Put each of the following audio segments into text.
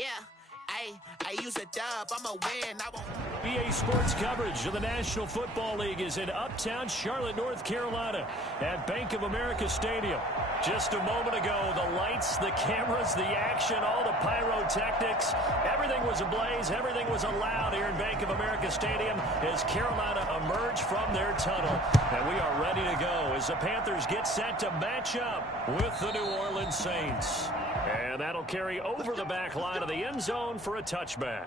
Yeah, I use a dub, I'm a win. EA Sports coverage of the National Football League is in uptown Charlotte, North Carolina at Bank of America Stadium. Just a moment ago, the lights, the cameras, the action, all the pyrotechnics, everything was ablaze, everything was allowed here in Bank of America Stadium as Carolina emerged from their tunnel. And we are ready to go as the Panthers get set to match up with the New Orleans Saints. And that'll carry over the back line of the end zone for a touchback.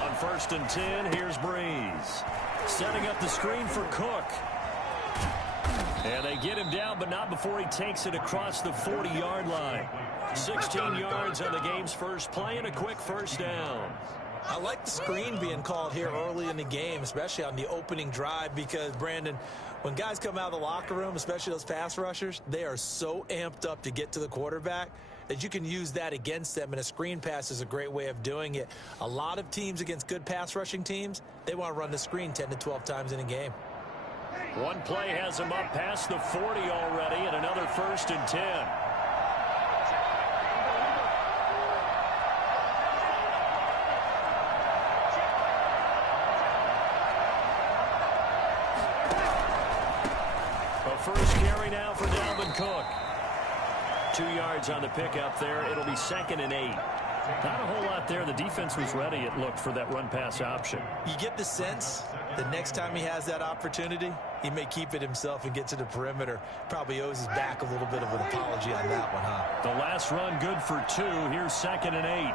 On 1st and 10, here's Breeze. Setting up the screen for Cook. And they get him down, but not before he takes it across the 40-yard line. 16 yards on the game's first play and a quick first down. I like the screen being called here early in the game, especially on the opening drive, because, Brandon, when guys come out of the locker room, especially those pass rushers, they are so amped up to get to the quarterback that you can use that against them, and a screen pass is a great way of doing it. A lot of teams against good pass rushing teams, they want to run the screen 10 to 12 times in a game. One play has him up past the 40 already, and another 1st and 10. A first carry now for Dalvin Cook. 2 yards on the pickup there. It'll be 2nd and 8. Not a whole lot there. The defense was ready, it looked, for that run-pass option. You get the sense that next time he has that opportunity, he may keep it himself and get to the perimeter. Probably owes his back a little bit of an apology on that one, huh? The last run good for 2. Here's 2nd and 8.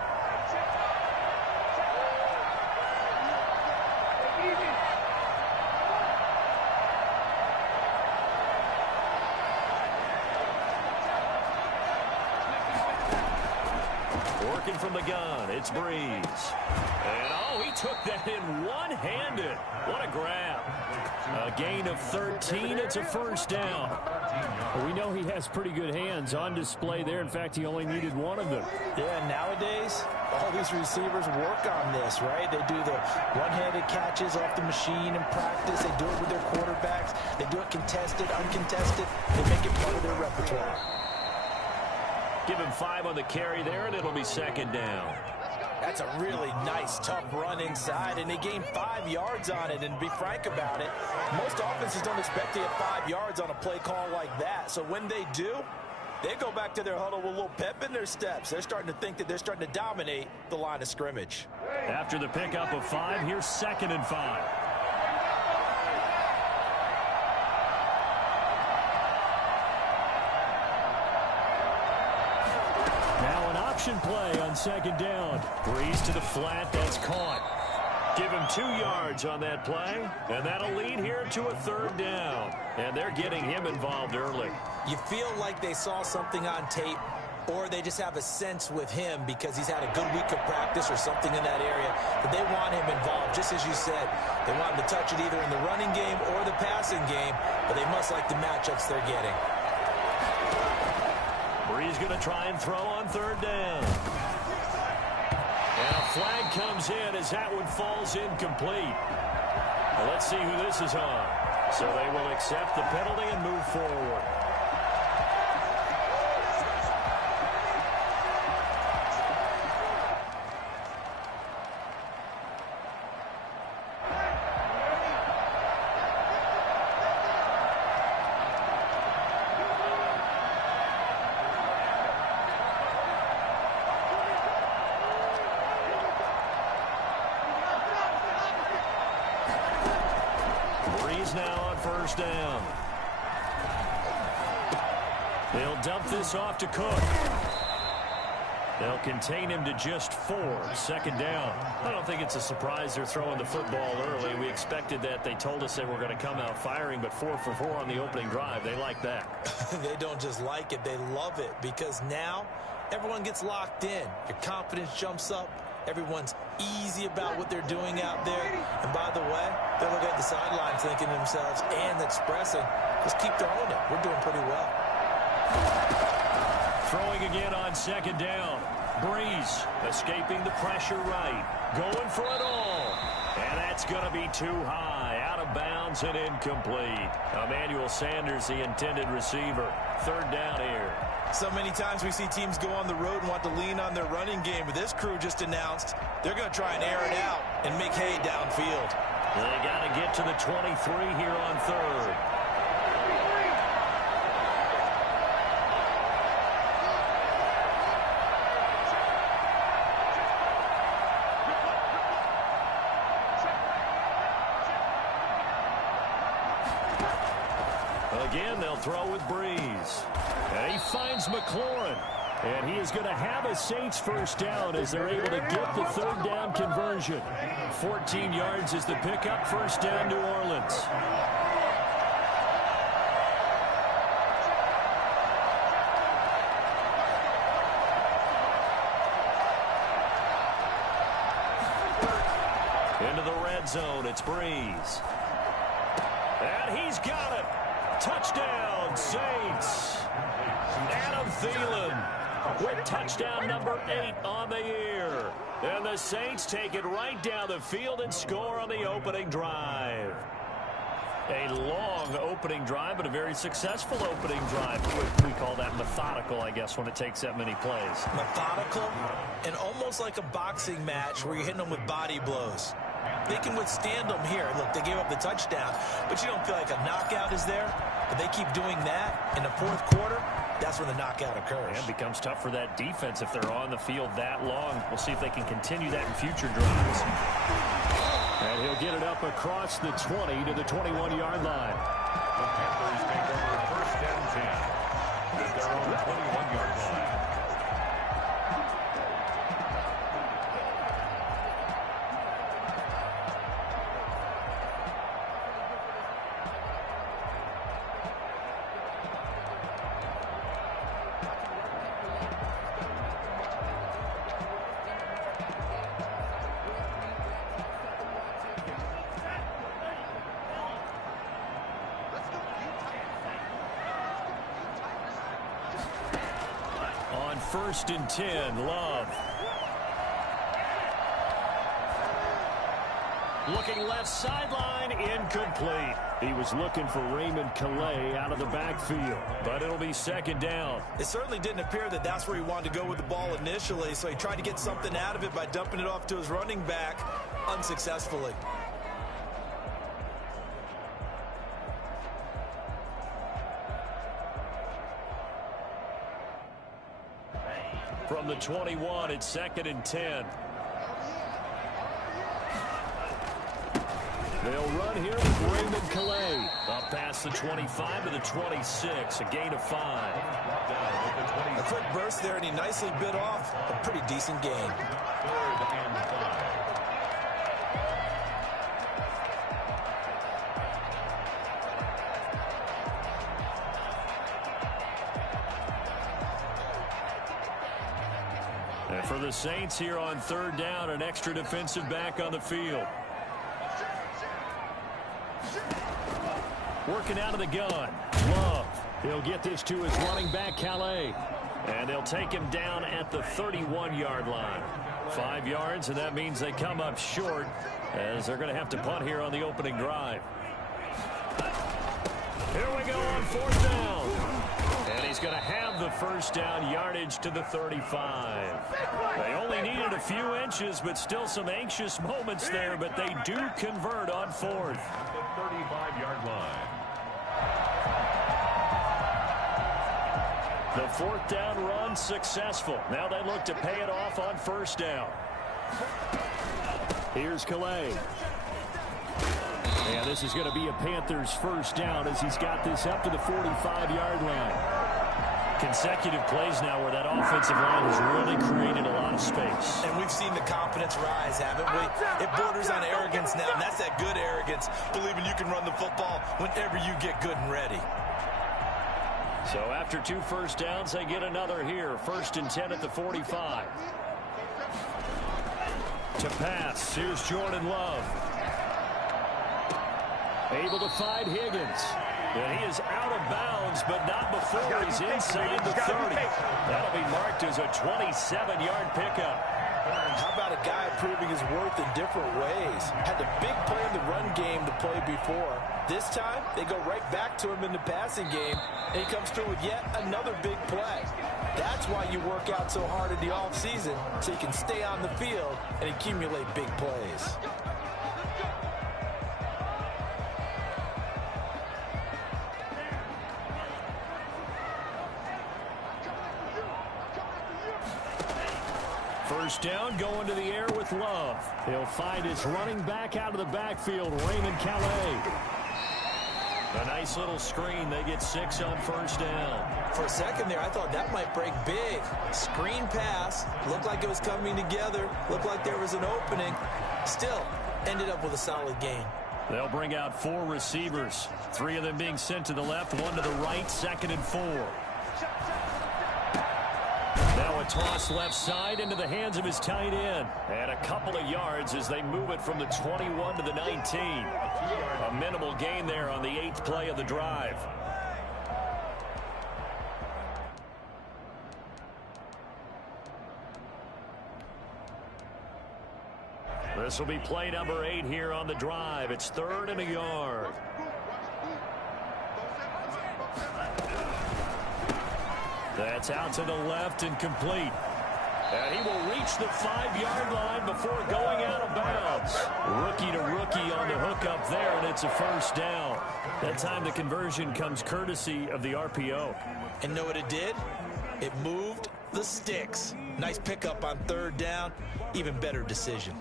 Working from the gun, it's Breeze. And, oh, he took that in one-handed. What a grab. A gain of 13. It's a first down. Well, we know he has pretty good hands on display there. In fact, he only needed one of them. Yeah, nowadays, all these receivers work on this, right? They do the one-handed catches off the machine in practice. They do it with their quarterbacks. They do it contested, uncontested. They make it part of their repertoire. Give him 5 on the carry there, and it'll be 2nd down. That's a really nice, tough run inside, and they gained 5 yards on it. And to be frank about it, most offenses don't expect to get 5 yards on a play call like that. So when they do, they go back to their huddle with a little pep in their steps. They're starting to think that they're starting to dominate the line of scrimmage. After the pickup of 5, here's 2nd and 5. Option play on 2nd down. Breeze to the flat. That's caught. Give him 2 yards on that play, and that'll lead here to a 3rd down. And they're getting him involved early. You feel like they saw something on tape, or they just have a sense with him because he's had a good week of practice or something in that area, that they want him involved. Just as you said, they want him to touch it either in the running game or the passing game, but they must like the matchups they're getting. Breeze going to try and throw on 3rd down. And a flag comes in as that one falls incomplete. Well, let's see who this is on. So they will accept the penalty and move forward. Now on 1st down. They'll dump this off to Cook. They'll contain him to just 4. 2nd down. I don't think it's a surprise they're throwing the football early. We expected that. They told us they were going to come out firing, but 4 for 4 on the opening drive. They like that. They don't just like it. They love it, because now everyone gets locked in. Your confidence jumps up. Everyone's easy about what they're doing out there. And by the way, they're looking at the sidelines thinking to themselves and expressing, just keep throwing it. We're doing pretty well. Throwing again on second down. Breeze escaping the pressure right. Going for it all. And that's going to be too high. Out of bounds and incomplete. Emmanuel Sanders, the intended receiver. Third down here. So many times we see teams go on the road and want to lean on their running game. But this crew just announced they're going to try and air it out and make hay downfield. They got to get to the 23 here on third. Again, they'll throw with Breeze. And he finds McLaurin. And he is going to have a Saints first down as they're able to get the third down conversion. 14 yards is the pickup. First down, New Orleans. Into the red zone, it's Breeze. And he's got it. Touchdown, Saints. Adam Thielen with touchdown number 8 on the year. And the Saints take it right down the field and score on the opening drive. A long opening drive, but a very successful opening drive. We call that methodical, I guess, when it takes that many plays. Methodical and almost like a boxing match where you're hitting them with body blows. They can withstand them here. Look, they gave up the touchdown, but you don't feel like a knockout is there. But they keep doing that in the fourth quarter. That's when the knockout occurs. And it becomes tough for that defense if they're on the field that long. We'll see if they can continue that in future drives. And he'll get it up across the 20 to the 21-yard line. The Panthers take over first and 10 at their own 21-yard line. First and 10, Love. Looking left sideline, incomplete. He was looking for Raymond Calais out of the backfield, but it'll be second down. It certainly didn't appear that that's where he wanted to go with the ball initially, so he tried to get something out of it by dumping it off to his running back unsuccessfully. From the 21, it's second and 10. They'll run here with Raymond Calais. Up past the 25 to the 26, a gain of 5. A quick burst there, and he nicely bit off a pretty decent gain. Third and 5. And for the Saints here on third down, an extra defensive back on the field. Working out of the gun. Love. He'll get this to his running back, Calais. And they'll take him down at the 31-yard line. 5 yards, and that means they come up short as they're going to have to punt here on the opening drive. Here we go on fourth down. And he's going to have the first down, yardage to the 35. They only needed a few inches, but still some anxious moments there, but they do convert on fourth. At the 35-yard line. The fourth down run successful. Now they look to pay it off on first down. Here's Calais. And this is going to be a Panthers first down as he's got this up to the 45-yard line. Consecutive plays now where that offensive line has really created a lot of space. And we've seen the confidence rise, haven't we? It borders on arrogance now, and that's that good arrogance, believing you can run the football whenever you get good and ready. So after 2 first downs, they get another here. First and 10 at the 45. To pass, here's Jordan Love. Able to find Higgins. And he is out of bounds, but not before he's inside the 30. That'll be marked as a 27-yard pickup. How about a guy proving his worth in different ways? Had the big play in the run game to play before. This time, they go right back to him in the passing game, and he comes through with yet another big play. That's why you work out so hard in the offseason, so you can stay on the field and accumulate big plays. First down, going to the air with Love. He'll find his running back out of the backfield, Raymond Calais. A nice little screen. They get 6 on first down. For a second there, I thought that might break big. Screen pass. Looked like it was coming together. Looked like there was an opening. Still, ended up with a solid gain. They'll bring out 4 receivers. 3 of them being sent to the left, 1 to the right, 2nd and 4. Now a toss left side into the hands of his tight end. And a couple of yards as they move it from the 21 to the 19. A minimal gain there on the 8th play of the drive. This will be play number 8 here on the drive. It's 3rd and a yard. That's out to the left and complete. And he will reach the 5-yard line before going out of bounds. Rookie to rookie on the hook up there, and it's a first down. That time the conversion comes courtesy of the RPO. And know what it did? It moved the sticks. Nice pickup on 3rd down. Even better decision.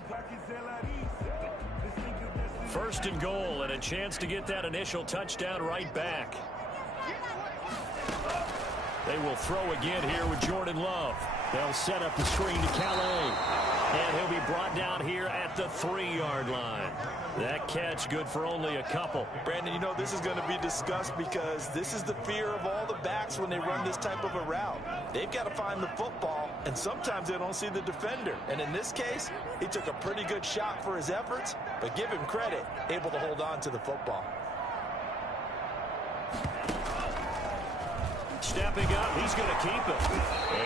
First and goal, and a chance to get that initial touchdown right back. They will throw again here with Jordan Love. They'll set up the screen to Calais. And he'll be brought down here at the 3-yard line. That catch good for only a couple. Brandon, you know this is going to be discussed because this is the fear of all the backs when they run this type of a route. They've got to find the football, and sometimes they don't see the defender. And in this case, he took a pretty good shot for his efforts, but give him credit, able to hold on to the football. Stepping up, he's going to keep it.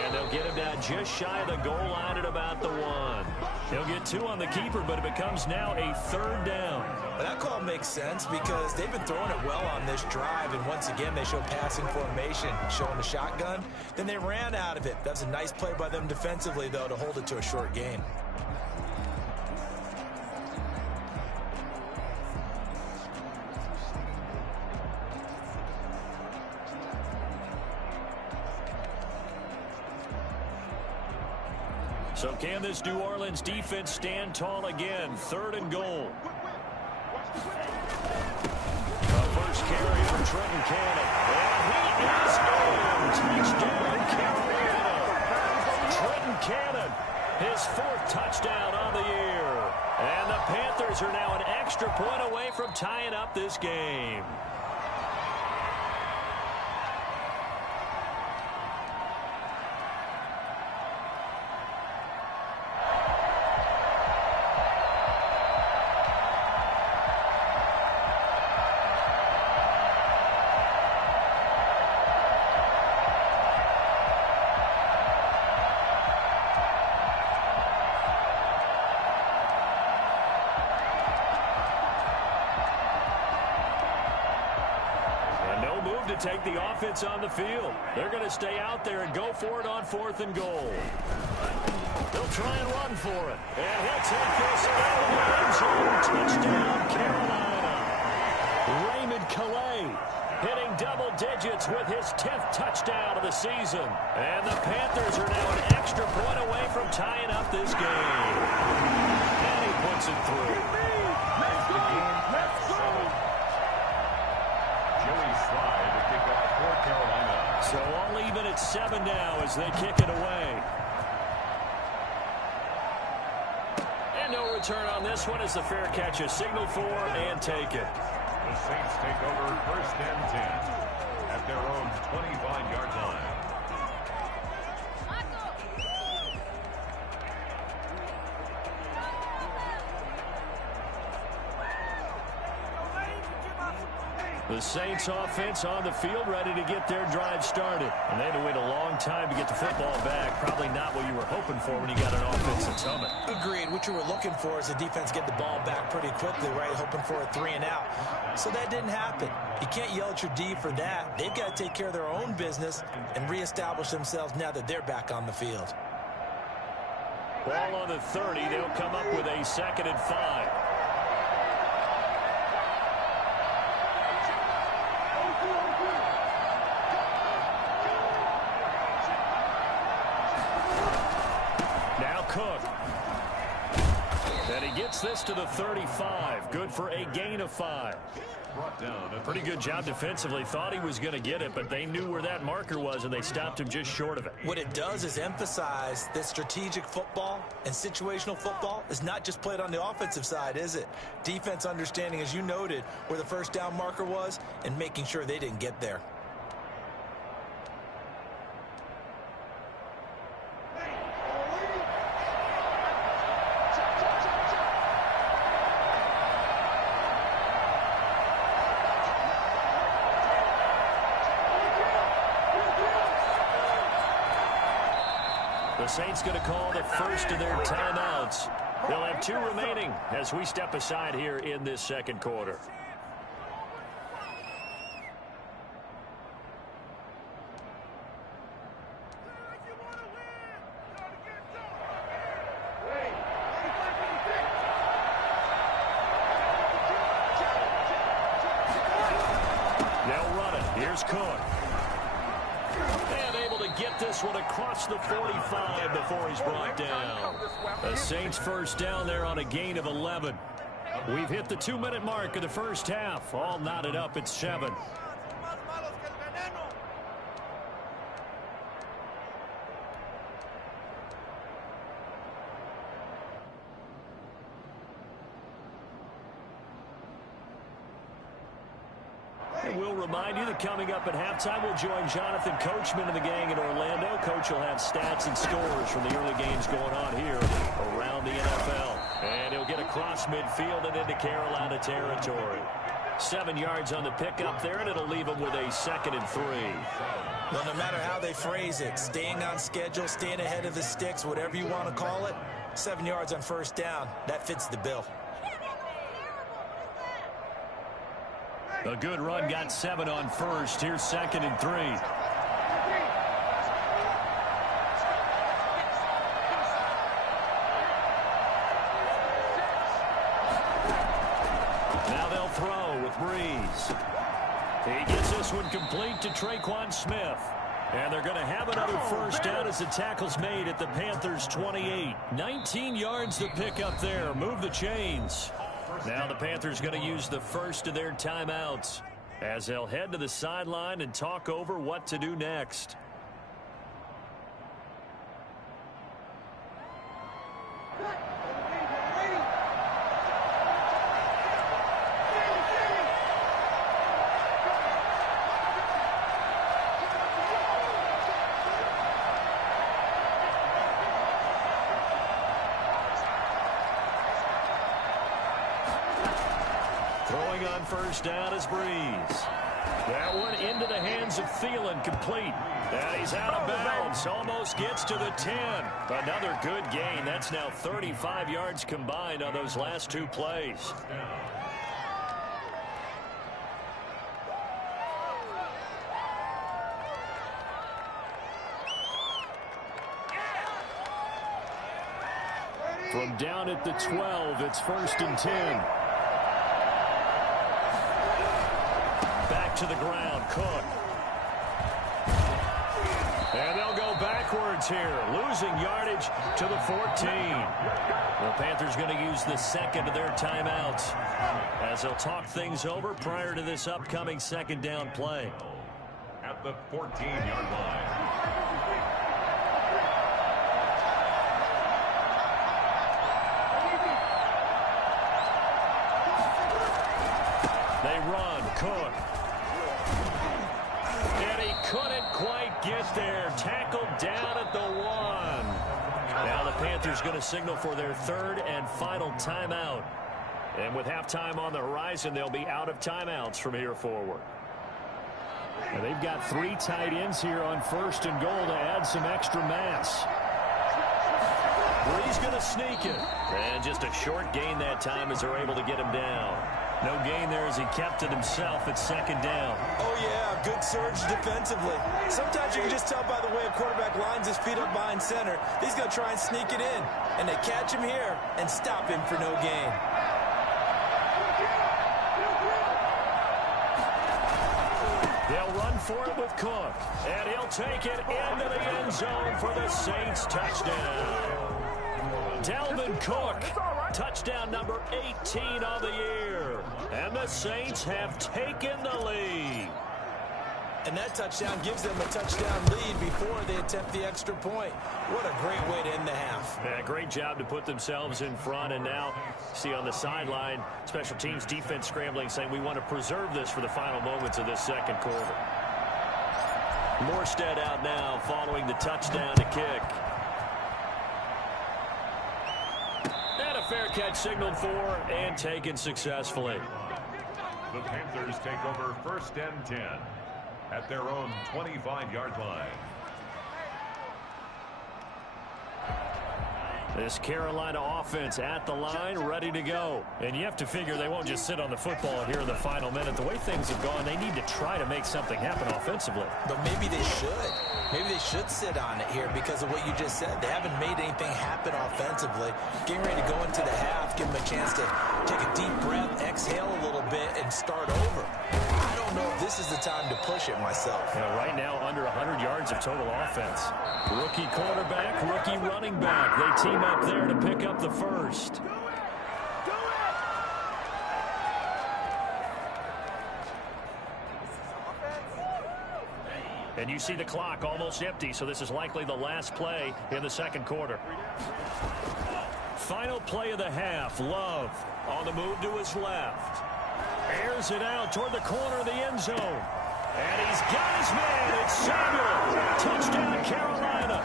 And they'll get him down just shy of the goal line at about the 1. He'll get 2 on the keeper, but it becomes now a 3rd down. Well, that call makes sense because they've been throwing it well on this drive, and once again they show passing formation, showing the shotgun. Then they ran out of it. That's a nice play by them defensively, though, to hold it to a short gain. So can this New Orleans defense stand tall again? 3rd and goal. The first carry from Trenton Cannon. And he is in. Touchdown, Carolina. Trenton Cannon, his 4th touchdown on the year. And the Panthers are now an extra point away from tying up this game. To take the offense on the field. They're going to stay out there and go for it on 4th and goal. They'll try and run for it. And he'll take this out of the end zone. Touchdown, Carolina. Raymond Calais hitting double digits with his 10th touchdown of the season. And the Panthers are now an extra point away from tying up this game. And he puts it through. So all even at 7 now as they kick it away. And no return on this one as the fair catch is signaled for and taken. The Saints take over 1st and 10 at their own 25-yard line. The Saints offense on the field, ready to get their drive started. And they had to wait a long time to get the football back. Probably not what you were hoping for when you got an offense that's humming. Agreed. What you were looking for is the defense get the ball back pretty quickly, right? Hoping for a 3 and out. So that didn't happen. You can't yell at your D for that. They've got to take care of their own business and reestablish themselves now that they're back on the field. Ball on the 30. They'll come up with a 2nd and 5. Cook. And he gets this to the 35. Good for a gain of 5. Pretty good job defensively. Thought he was going to get it, but they knew where that marker was, and they stopped him just short of it. What it does is emphasize that strategic football and situational football is not just played on the offensive side, is it? Defense understanding, as you noted, where the first down marker was and making sure they didn't get there. The Saints going to call the first of their timeouts. They'll have 2 remaining as we step aside here in this second quarter. They'll run it. Here's Cook. Get this one across the 45 before he's brought down. The Saints first down there on a gain of 11. We've hit the 2-minute mark of the first half. All knotted up at 7. We'll remind you that coming up at halftime, we'll join Jonathan Coachman and the gang in Orlando. Coach will have stats and scores from the early games going on here around the NFL. And he'll get across midfield and into Carolina territory. 7 yards on the pickup there, and it'll leave him with a 2nd and 3. Well, no matter how they phrase it, staying on schedule, staying ahead of the sticks, whatever you want to call it, 7 yards on first down, that fits the bill. A good run, got 7 on first. Here's 2nd and 3. Now they'll throw with Breeze. He gets this one complete to Traquan Smith. And they're going to have another first down as the tackle's made at the Panthers' 28. 19 yards to pick up there. Move the chains. Now the Panthers going to use the first of their timeouts as they'll head to the sideline and talk over what to do next. Throwing on first down is Breeze. That one into the hands of Thielen, complete. And he's out of bounds. Almost gets to the 10. Another good gain. That's now 35 yards combined on those last 2 plays. From down at the 12, it's 1st and 10. Back to the ground, Cook. And they'll go backwards here, losing yardage to the 14. The Panthers going to use the second of their timeouts as they'll talk things over prior to this upcoming 2nd down play. At the 14-yard line. They run, Cook. And he couldn't quite get there. Tackled down at the 1. Now the Panthers going to signal for their 3rd and final timeout. And with halftime on the horizon, they'll be out of timeouts from here forward. Now they've got 3 tight ends here on 1st and goal to add some extra mass. Bree's going to sneak it. And just a short gain that time as they're able to get him down. No gain there as he kept it himself at 2nd down. Oh, yeah, good surge defensively. Sometimes you can just tell by the way a quarterback lines his feet up behind center. He's going to try and sneak it in. And they catch him here and stop him for no gain. They'll run for it with Cook. And he'll take it into the end zone for the Saints touchdown. Dalvin Cook, touchdown number 18 on the year. And the Saints have taken the lead. And that touchdown gives them a touchdown lead before they attempt the extra point. What a great way to end the half. Yeah, great job to put themselves in front. And now, see on the sideline, special teams defense scrambling, saying we want to preserve this for the final moments of this 2nd quarter. Morstead out now following the touchdown to kick. And a fair catch signaled for and taken successfully. The Panthers take over 1st and 10 at their own 25-yard line. This Carolina offense at the line, ready to go. And you have to figure they won't just sit on the football here in the final minute. The way things have gone, they need to try to make something happen offensively. But maybe they should. Maybe they should sit on it here because of what you just said. They haven't made anything happen offensively. Getting ready to go into the half, give them a chance to take a deep breath, exhale a little bit, and start over. I don't know if this is the time to push it myself. You know, right now, under 100 yards of total offense. Rookie quarterback, rookie running back. They team up there to pick up the first. And you see the clock almost empty, so this is likely the last play in the 2nd quarter. Final play of the half. Love on the move to his left. Airs it out toward the corner of the end zone. And he's got his man. It's Samuel. Touchdown, Carolina.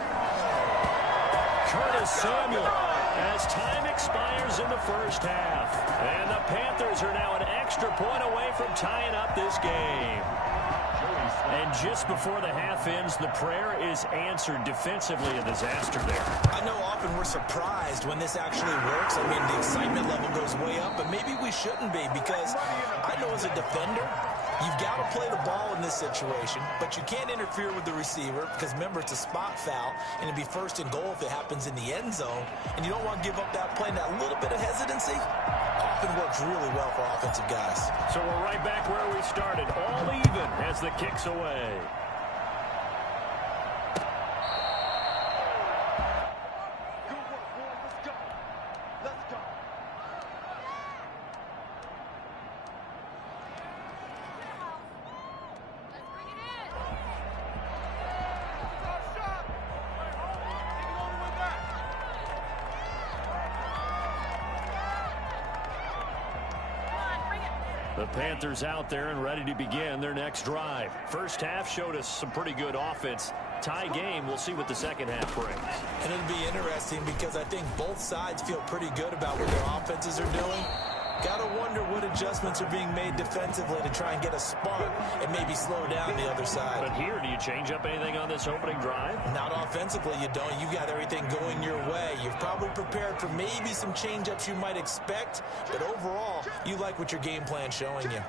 Curtis Samuel as time expires in the 1st half. And the Panthers are now an extra point away from tying up this game. And just before the half ends, the prayer is answered defensively. A disaster there. I know often we're surprised when this actually works. I mean, the excitement level goes way up, but maybe we shouldn't be because I know as a defender, you've got to play the ball in this situation, but you can't interfere with the receiver because, remember, it's a spot foul, and it'd be 1st and goal if it happens in the end zone, and you don't want to give up that play. And that little bit of hesitancy often works really well for offensive guys. So we're right back where we started, all even as the kick's away. The Panthers out there and ready to begin their next drive. 1st half showed us some pretty good offense. Tie game. We'll see what the 2nd half brings. And it'll be interesting because I think both sides feel pretty good about what their offenses are doing. Got to wonder what adjustments are being made defensively to try and get a spark and maybe slow down the other side. But here, do you change up anything on this opening drive? Not offensively, you don't. You got everything going your way. You've probably prepared for maybe some change-ups you might expect, but overall, you like what your game plan's showing you.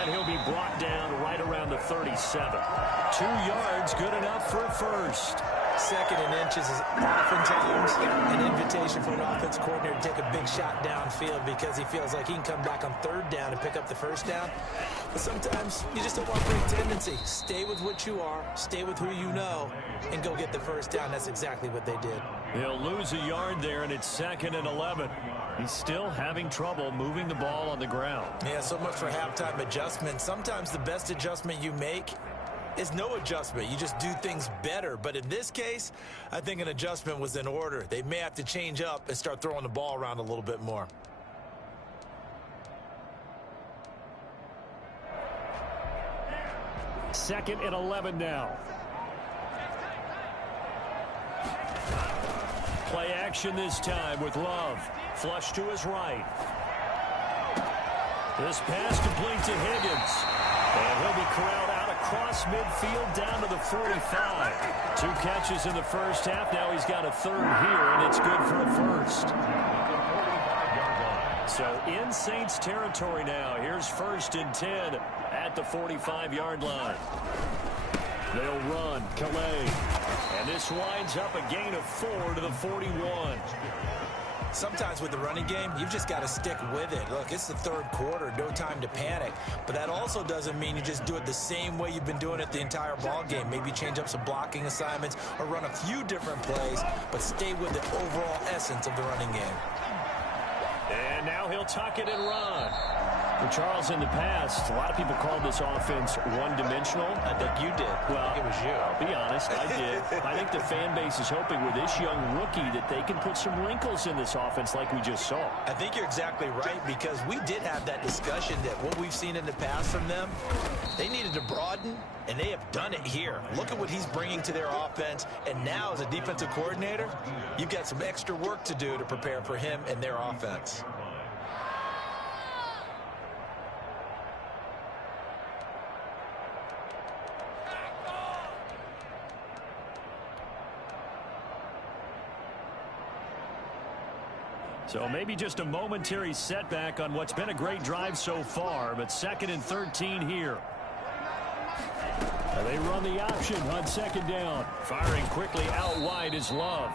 And he'll be brought down right around the 37. 2 yards, good enough for a first. 2nd and inches is oftentimes an invitation for an offense coordinator to take a big shot downfield because he feels like he can come back on 3rd down and pick up the 1st down. But sometimes you just don't want to break tendency. Stay with what you are, stay with who you know, and go get the 1st down. That's exactly what they did. He'll lose a yard there, and it's 2nd and 11. He's still having trouble moving the ball on the ground. Yeah, so much for halftime adjustment. Sometimes the best adjustment you make is no adjustment. You just do things better. But in this case, I think an adjustment was in order. They may have to change up and start throwing the ball around a little bit more. Second and 11 now. Play action this time with Love. Flush to his right. This pass complete to Higgins. And he'll be corralled out across midfield down to the 45. 2 catches in the first half. Now he's got a third here, and it's good for a first. So in Saints territory now. Here's 1st and 10 at the 45-yard line. They'll run. Calais. And this winds up a gain of 4 to the 41. Sometimes with the running game, you've just got to stick with it. Look, it's the 3rd quarter, no time to panic. But that also doesn't mean you just do it the same way you've been doing it the entire ball game. Maybe change up some blocking assignments or run a few different plays, but stay with the overall essence of the running game. And now he'll tuck it and run. Well, Charles, in the past, a lot of people called this offense one-dimensional. I think you did. Well, I think it was you. I'll be honest, I did. I think the fan base is hoping with this young rookie that they can put some wrinkles in this offense like we just saw. I think you're exactly right, because we did have that discussion that what we've seen in the past from them, they needed to broaden, and they have done it here. Look at what he's bringing to their offense, and now as a defensive coordinator, you've got some extra work to do to prepare for him and their offense. So maybe just a momentary setback on what's been a great drive so far, but 2nd and 13 here. And they run the option on 2nd down. Firing quickly out wide is Love.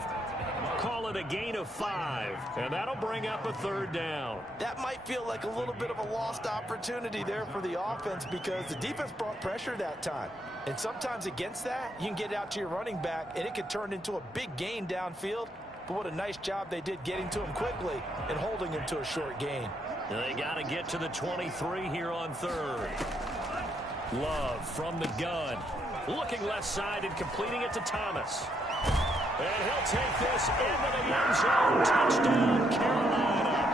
Call it a gain of 5, and that'll bring up a 3rd down. That might feel like a little bit of a lost opportunity there for the offense, because the defense brought pressure that time. And sometimes against that, you can get out to your running back, and it could turn into a big gain downfield. But what a nice job they did getting to him quickly and holding him to a short gain. They got to get to the 23 here on 3rd. Love from the gun. Looking left side and completing it to Thomas. And he'll take this into the end zone. Touchdown, Carolina.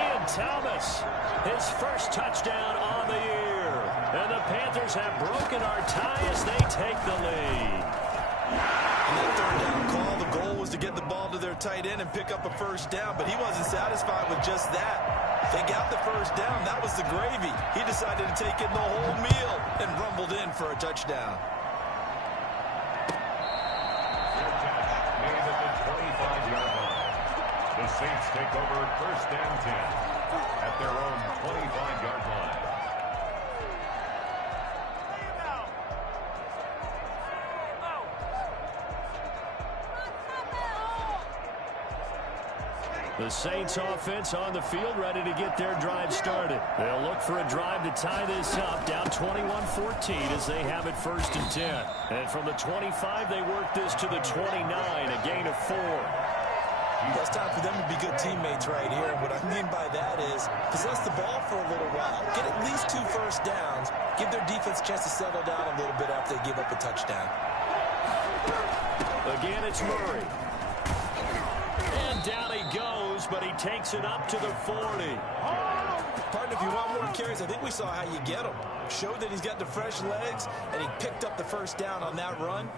Ian Thomas, his first touchdown on the year. And the Panthers have broken our tie as they take the lead. In that 3rd down call, the goal was to get the ball to their tight end and pick up a 1st down, but he wasn't satisfied with just that. They got the 1st down. That was the gravy. He decided to take in the whole meal and rumbled in for a touchdown. Made at the 25-yard line. The Saints take over 1st and 10 at their own 25-yard line. The Saints offense on the field, ready to get their drive started. They'll look for a drive to tie this up, down 21-14 as they have it 1st and 10. And from the 25, they work this to the 29, a gain of 4. It's time for them to be good teammates right here. And what I mean by that is possess the ball for a little while. Get at least 2 1st downs. Give their defense a chance to settle down a little bit after they give up a touchdown. Again, it's Murray. And down he goes, but he takes it up to the 40. Partner, if you want more carries, I think we saw how you get him. Showed that he's got the fresh legs, and he picked up the 1st down on that run.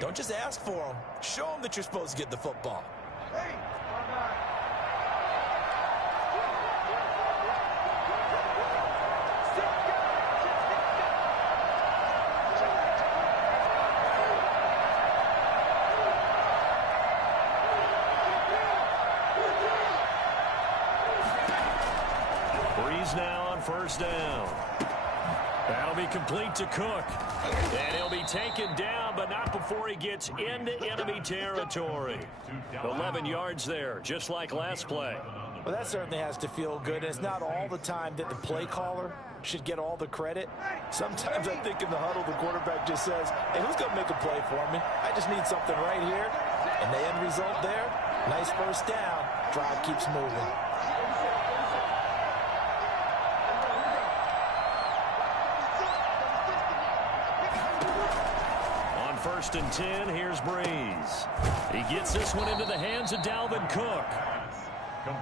Don't just ask for him. Show him that you're supposed to get the football. Now on 1st down. That'll be complete to Cook. And he'll be taken down, but not before he gets into enemy territory. 11 yards there, just like last play. Well, that certainly has to feel good. And it's not all the time that the play caller should get all the credit. Sometimes I think in the huddle, the quarterback just says, hey, who's going to make a play for me? I just need something right here. And the end result there, nice 1st down. Drive keeps moving. On 1st and 10, here's Breeze. He gets this one into the hands of Dalvin Cook.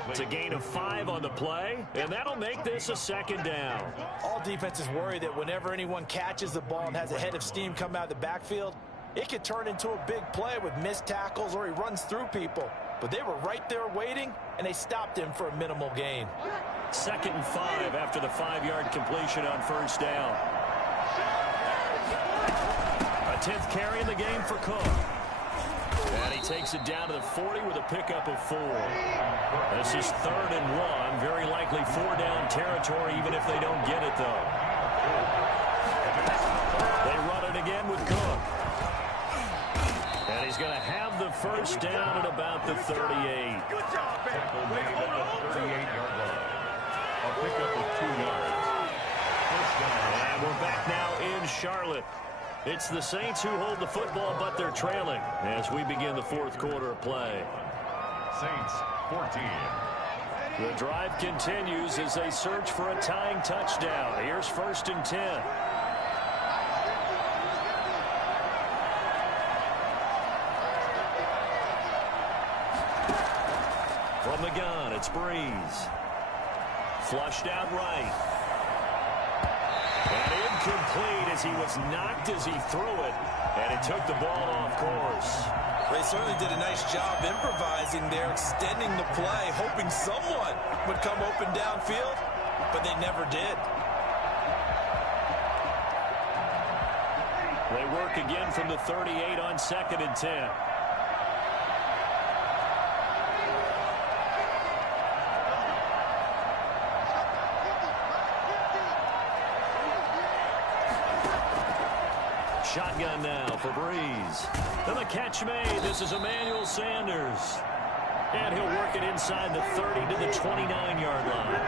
It's a gain of 5 on the play, and that'll make this a 2nd down. All defenses worry that whenever anyone catches the ball and has a head of steam come out of the backfield, It could turn into a big play with missed tackles or he runs through people. But they were right there waiting, and they stopped him for a minimal gain. 2nd and 5 after the 5-yard completion on first down. A 10th carry in the game for Cook. And he takes it down to the 40 with a pickup of 4. This is 3rd and 1. Very likely 4-down territory, even if they don't get it, though. They run it again with Cook. And he's going to have the first down at about the 38. Tackle made at the 38-yard line. A pickup of 2 yards. First down. And we're back now in Charlotte. It's the Saints who hold the football, but they're trailing as we begin the 4th quarter of play. Saints 14. The drive continues as they search for a tying touchdown. Here's 1st and 10. From the gun, it's Breeze. Flushed out right. And incomplete as he was knocked as he threw it. And it took the ball off course. They certainly did a nice job improvising there, extending the play, hoping someone would come open downfield, but they never did. They work again from the 38 on 2nd and 10. Shotgun now for Breeze. And the catch made. This is Emmanuel Sanders. And he'll work it inside the 30 to the 29-yard line.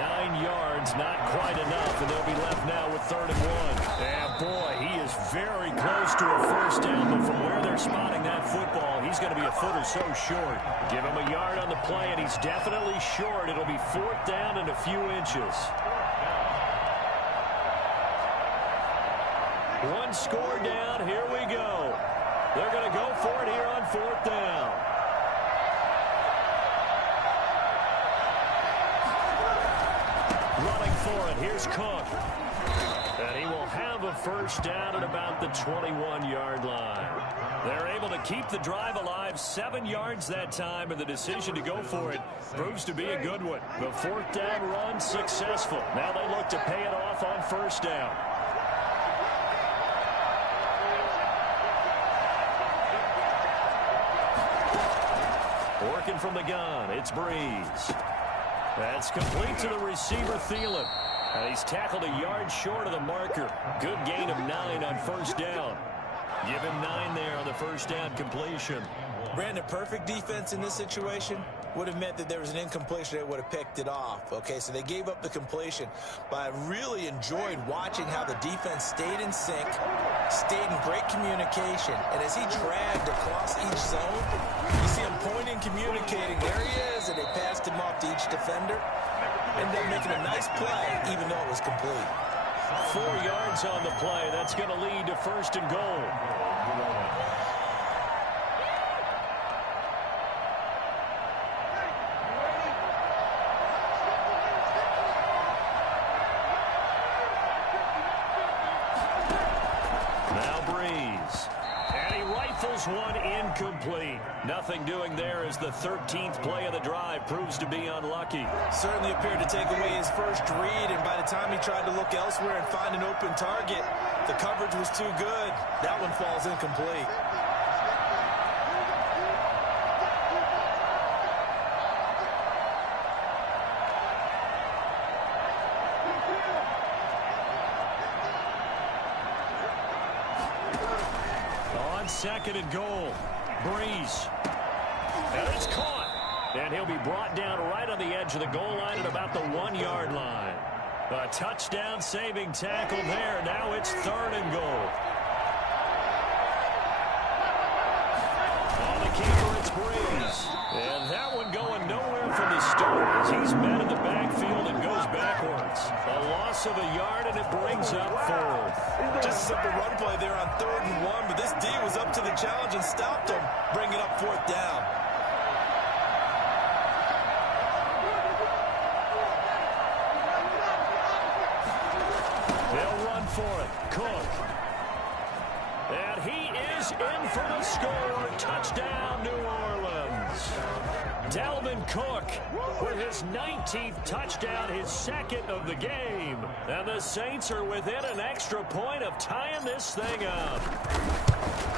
9 yards, not quite enough, and they'll be left now with 3rd and 1. And boy, he is very close to a first down, but from where they're spotting that football, he's going to be a foot or so short. Give him a yard on the play, and he's definitely short. It'll be 4th down and a few inches. One score down. Here we go. They're going to go for it here on 4th down. Running for it. Here's Cook. And he will have a first down at about the 21-yard line. They're able to keep the drive alive. 7 yards that time, and the decision to go for it proves to be a good one. The 4th down run successful. Now they look to pay it off on first down. Working from the gun, it's Breeze. That's complete to the receiver, Thielen. And he's tackled a yard short of the marker. Good gain of 9 on first down. Give him 9 there on the first down completion. Brandon, perfect defense in this situation would have meant that there was an incompletion. They would have picked it off. Okay, so they gave up the completion. But I really enjoyed watching how the defense stayed in sync, stayed in great communication. And as he dragged across each zone, you see him pointing, communicating. There he is, and they passed him off to each defender. Ended up making a nice play, even though it was complete. 4 yards on the play. That's going to lead to 1st and goal. One incomplete. Nothing doing there as the 13th play of the drive proves to be unlucky. Certainly appeared to take away his first read, and by the time he tried to look elsewhere and find an open target, the coverage was too good. That one falls incomplete. On 2nd and goal, Breeze. And it's caught. And he'll be brought down right on the edge of the goal line at about the 1-yard line. A touchdown saving tackle there. Now it's 3rd and goal. On the keeper, it's Breeze. And that one going nowhere from the start as he's met in the backfield and goes backwards. A loss of a yard, and it brings up 4th. Just a simple run play there on 3rd and 1, but this D was up to the challenge and stopped him, bringing up 4th down. They'll run for it. Cook. And he is in for the score. Touchdown, New Orleans. Dalvin Cook with his 19th touchdown, his second of the game. And the Saints are within an extra point of tying this thing up.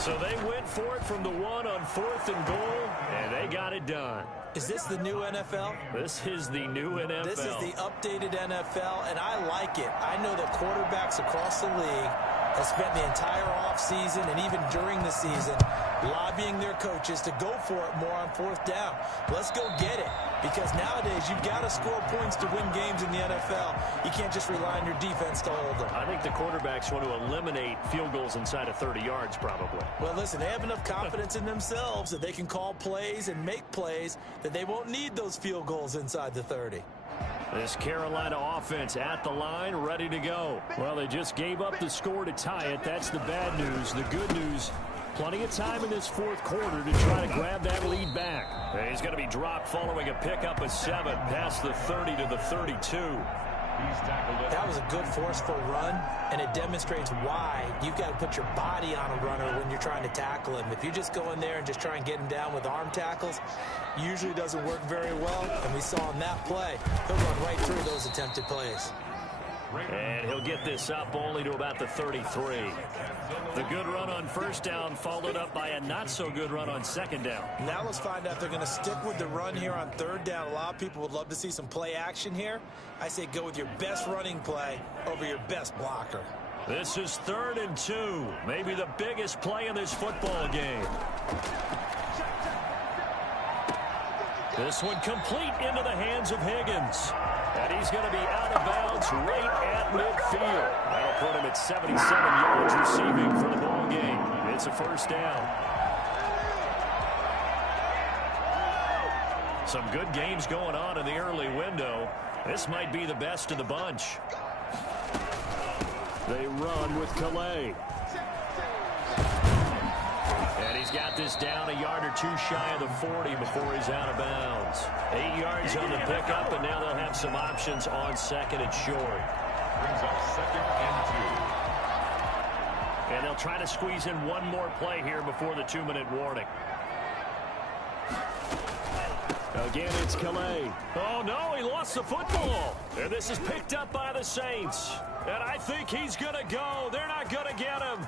So they went for it from the 1 on 4th and goal, and they got it done. Is this the new NFL? This is the new NFL. This is the updated NFL, and I like it. I know that quarterbacks across the league have spent the entire offseason and even during the season lobbying their coaches to go for it more on 4th down. Let's go get it, because nowadays you've got to score points to win games in the NFL. You can't just rely on your defense to hold them. I think the quarterbacks want to eliminate field goals inside of 30 yards probably. Well, listen, they have enough confidence in themselves that they can call plays and make plays that they won't need those field goals inside the 30. This Carolina offense at the line, ready to go. Well, they just gave up the score to tie it. That's the bad news. The good news, plenty of time in this 4th quarter to try to grab that lead back. And he's going to be dropped following a pickup of 7 past the 30 to the 32. That was a good forceful run, and it demonstrates why you've got to put your body on a runner when you're trying to tackle him. If you just go in there and just try and get him down with arm tackles, usually doesn't work very well, and we saw on that play, he'll run right through those attempted plays. And he'll get this up only to about the 33. The good run on 1st down followed up by a not-so-good run on 2nd down. Now let's find out if they're going to stick with the run here on 3rd down. A lot of people would love to see some play action here. I say go with your best running play over your best blocker. This is 3rd and 2. Maybe the biggest play in this football game. This one complete into the hands of Higgins. And he's going to be out of bounds right at midfield. That'll put him at 77 yards receiving for the ball game. It's a 1st down. Some good games going on in the early window. This might be the best of the bunch. They run with Calais. And he's got this down a yard or 2 shy of the 40 before he's out of bounds. 8 yards on the pickup, and now they'll have some options on 2nd and short. Brings up 2nd and 2. And they'll try to squeeze in one more play here before the 2-minute warning. Again, it's Calais. Oh, no, he lost the football. And this is picked up by the Saints. And I think he's going to go. They're not going to get him.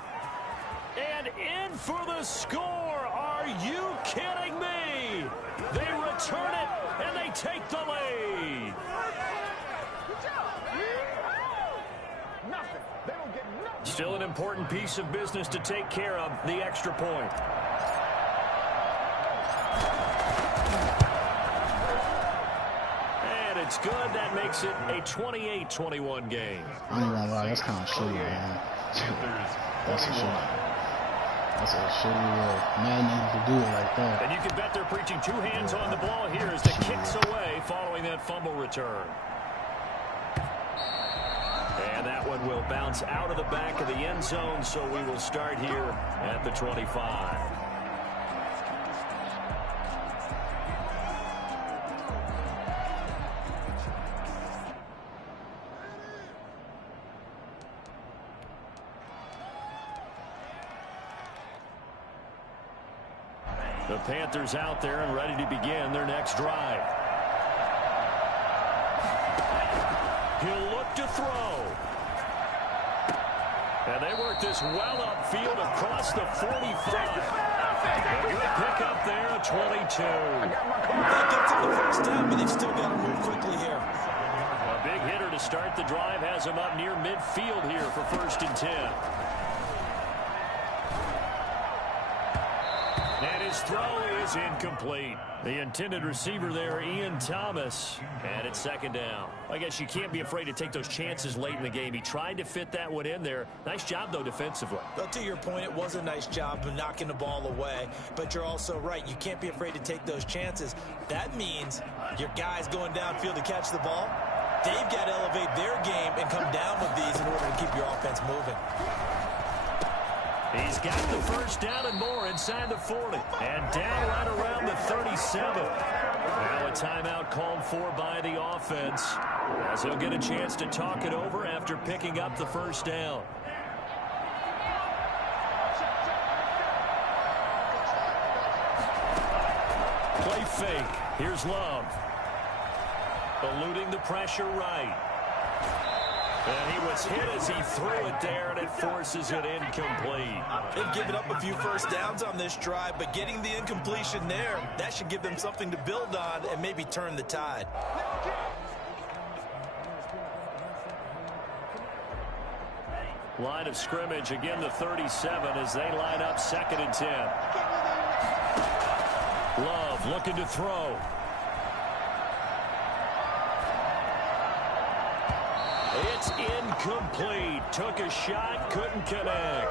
And in for the score. Are you kidding me? They return it, and they take the lead. Still an important piece of business to take care of, the extra point. And it's good. That makes it a 28-21 game. I ain't gonna lie, that's kind of shitty, man. That's a shitty. That's a shitty man to do it like that. And you can bet they're preaching 2 hands on the ball here as the kicks away following that fumble return. And that one will bounce out of the back of the end zone, so we will start here at the 25. The Panthers out there and ready to begin their next drive. He'll look to throw. And they work this well upfield across the 45. A good pickup there at 22. They get to the 1st down, but they've still got to move quickly here. A big hitter to start the drive has him up near midfield here for 1st and 10. And his throw is incomplete. The intended receiver there, Ian Thomas. And it's 2nd down. I guess you can't be afraid to take those chances late in the game. He tried to fit that one in there. Nice job, though, defensively. Well, to your point, it was a nice job of knocking the ball away. But you're also right. You can't be afraid to take those chances. That means your guys going downfield to catch the ball, they've got to elevate their game and come down with these in order to keep your offense moving. He's got the 1st down and more inside the 40. And down right around the 37. Now a timeout called for by the offense, as he'll get a chance to talk it over after picking up the 1st down. play fake. Here's Love. Eluding the pressure right. And he was hit as he threw it there, and it forces it incomplete. They've given up a few first downs on this drive, but getting the incompletion there, that should give them something to build on and maybe turn the tide. Line of scrimmage, again the 37 as they line up 2nd and 10. Love looking to throw. It's incomplete. Took a shot, couldn't connect.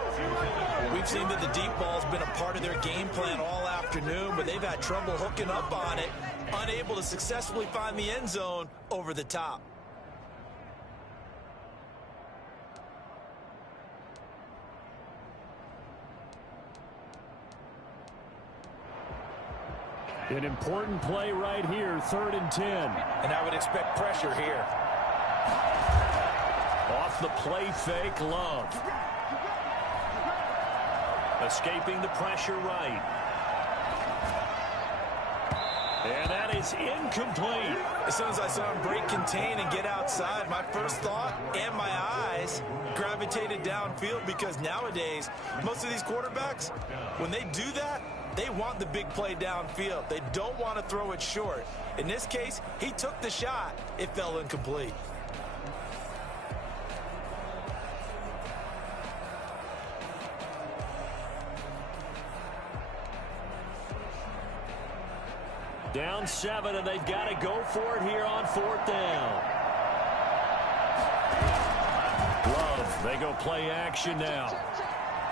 We've seen that the deep ball's been a part of their game plan all afternoon, but they've had trouble hooking up on it, unable to successfully find the end zone over the top. An important play right here, 3rd and 10. And I would expect pressure here. Off the play fake, Love. Escaping the pressure right. And that is incomplete. As soon as I saw him break contain and get outside, my first thought and my eyes gravitated downfield, because nowadays, most of these quarterbacks, when they do that, they want the big play downfield. They don't want to throw it short. In this case, he took the shot. It fell incomplete. Down 7, and they've got to go for it here on 4th down. Love, they go play action now.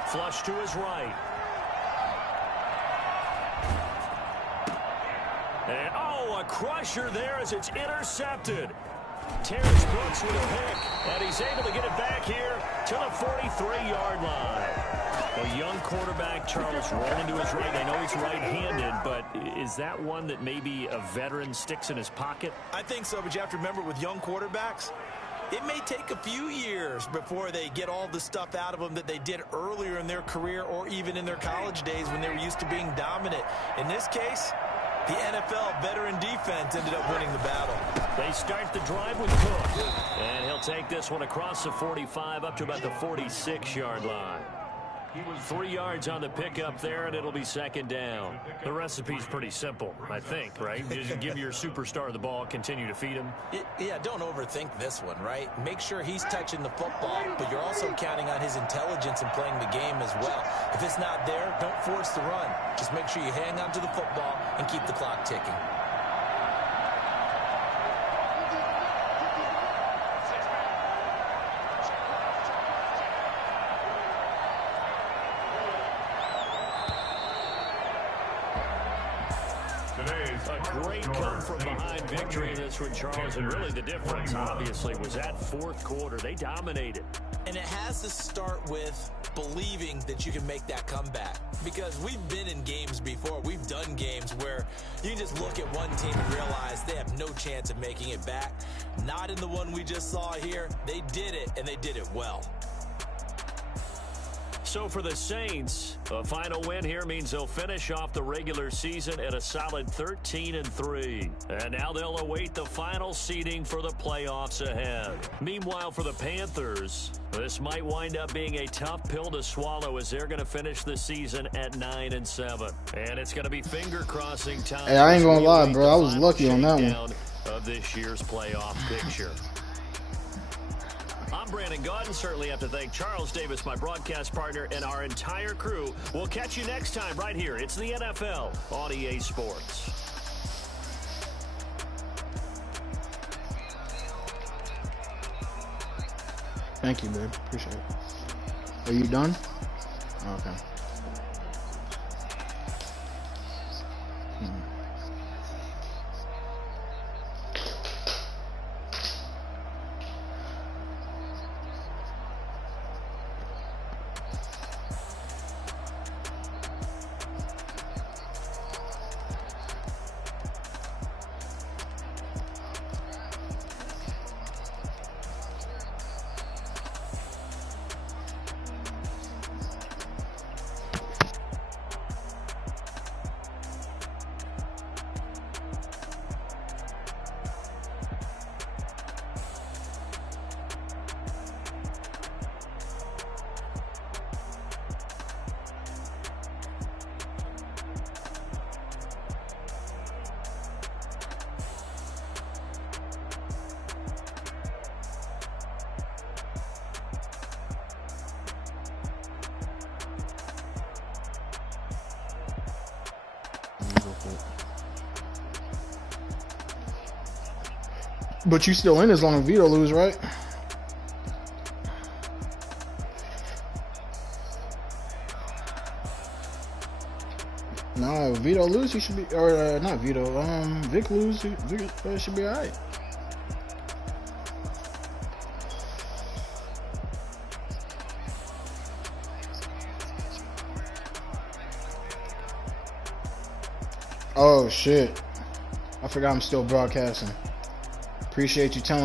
Flush to his right. And, oh, a crusher there as it's intercepted. Terrence Brooks with a pick, and he's able to get it back here to the 43-yard line. A young quarterback, Charles, rolling to his right. I know he's right-handed, but is that one that maybe a veteran sticks in his pocket? I think so, but you have to remember, with young quarterbacks, it may take a few years before they get all the stuff out of them that they did earlier in their career or even in their college days when they were used to being dominant. In this case, the NFL veteran defense ended up winning the battle. They start the drive with Cook. And he'll take this one across the 45 up to about the 46-yard line. 3 yards on the pickup there, and it'll be 2nd down. The recipe's pretty simple, I think, right? Just give your superstar the ball, continue to feed him. Yeah, don't overthink this one, right? Make sure he's touching the football, but you're also counting on his intelligence in playing the game as well. If it's not there, don't force the run. Just make sure you hang on to the football and keep the clock ticking. A great come-from-behind victory in this one, Charles, and really the difference, obviously, was that 4th quarter. They dominated. And it has to start with believing that you can make that comeback, because we've been in games before. We've done games where you can just look at one team and realize they have no chance of making it back. Not in the one we just saw here. They did it, and they did it well. So for the Saints, a final win here means they'll finish off the regular season at a solid 13-3. And now they'll await the final seeding for the playoffs ahead. Meanwhile, for the Panthers, this might wind up being a tough pill to swallow as they're going to finish the season at 9-7. And it's going to be finger-crossing time. Hey, I ain't going to lie, bro. I was lucky on that one. Of this year's playoff picture. I'm Brandon Gaudin. Certainly have to thank Charles Davis, my broadcast partner, and our entire crew. We'll catch you next time right here. It's the NFL on EA Sports. Thank you, babe. Appreciate it. Are you done? Okay. real quick. But you still in as long as Vito lose, right? No, Vito lose, he should be, or not Vito, Vic lose, Vic should be alright. Oh shit, I forgot I'm still broadcasting. Appreciate you telling me.